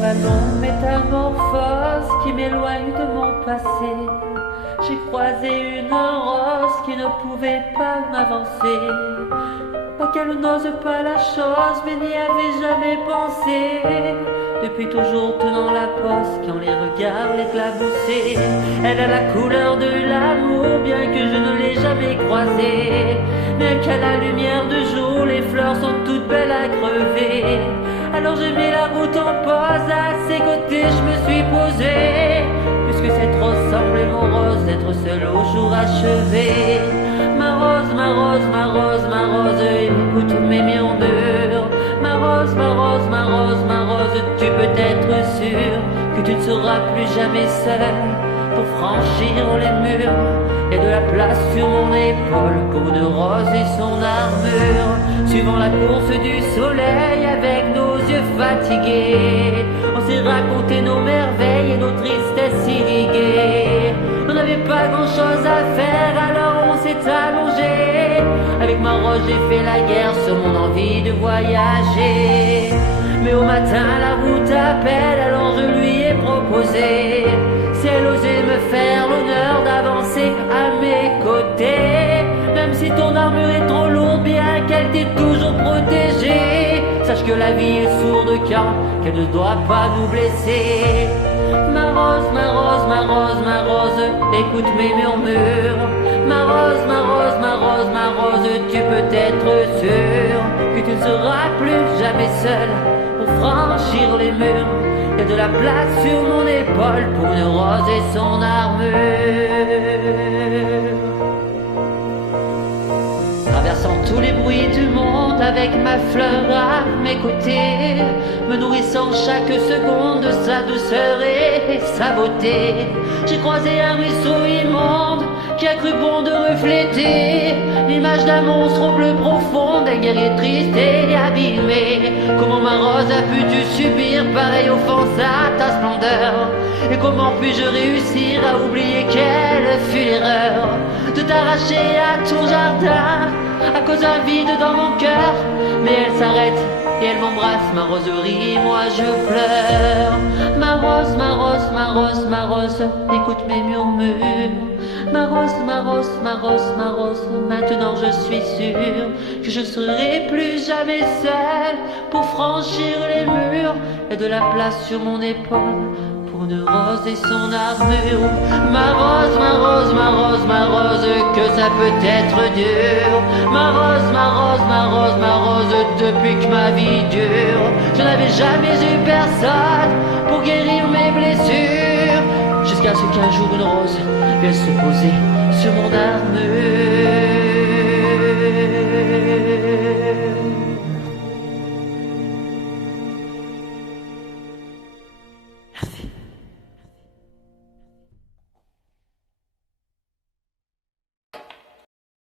ma longue métamorphose qui m'éloigne de mon passé, j'ai croisé une rose qui ne pouvait pas m'avancer. Pas qu'elle n'ose pas la chose, mais n'y avait jamais pensé. Depuis toujours tenant la poste quand les regards l'éclaboussaient. Elle a la couleur de l'amour, bien que je ne l'ai jamais croisée. Même qu'à la lumière de jour, les fleurs sont toutes belles à crever. Alors j'ai mis la route en pause, à ses côtés je me suis posé. Puisque cette rose semblait mon rose, d'être seule au jour achevé. Ma rose, ma rose, ma rose, ma rose, écoute mes murmures. Ma rose, ma rose, ma rose, ma rose, tu peux être sûr que tu ne seras plus jamais seule pour franchir les murs. Et de la place sur mon épaule pour une rose et son armure. Suivant la course du soleil avec nos yeux fatigués, on s'est raconté nos merveilles et nos tristesses irriguées. On n'avait pas grand chose à faire, alors on s'est allongé. Avec ma rose j'ai fait la guerre sur mon envie de voyager. Mais au matin la route appelle, alors je lui ai proposé si elle osait me faire l'honneur d'avancer à mes côtés. Même si ton armure est trop lourde, bien qu'elle t'ait toujours protégée, sache que la vie est sourde quand qu'elle ne doit pas nous blesser. Ma rose, ma rose, ma rose, ma rose, écoute mes murmures. Ma rose, ma rose, ma rose, ma rose, tu peux être sûr que tu ne seras plus jamais seule pour franchir les murs. Il y a de la place sur mon épaule pour une rose et son armure. Traversant tous les bruits du monde avec ma fleur à mes côtés, me nourrissant chaque seconde de sa douceur et sa beauté, j'ai croisé un ruisseau immonde qui a cru bon de refléter l'image d'un monstre au bleu profond, d'un guerrier triste et abîmé. Comment ma rose a pu-tu subir pareille offense à ta splendeur? Et comment puis-je réussir à oublier quelle fut l'erreur de t'arracher à ton jardin à cause d'un vide dans mon cœur? Mais elle s'arrête et elle m'embrasse, ma roserie, moi je pleure. Ma rose, ma rose, ma rose, ma rose, écoute mes murmures. Ma rose, ma rose, ma rose, ma rose, maintenant je suis sûre que je ne serai plus jamais seule pour franchir les murs. Et de la place sur mon épaule pour une rose et son armure. Ma rose, ma rose, ma rose, ma rose, que ça peut être dur. Ma rose, ma rose, ma rose, ma rose, depuis que ma vie dure, je n'avais jamais eu personne pour guérir mes blessures. Jusqu'à ce qu'un jour une rose vienne se poser sur mon armure.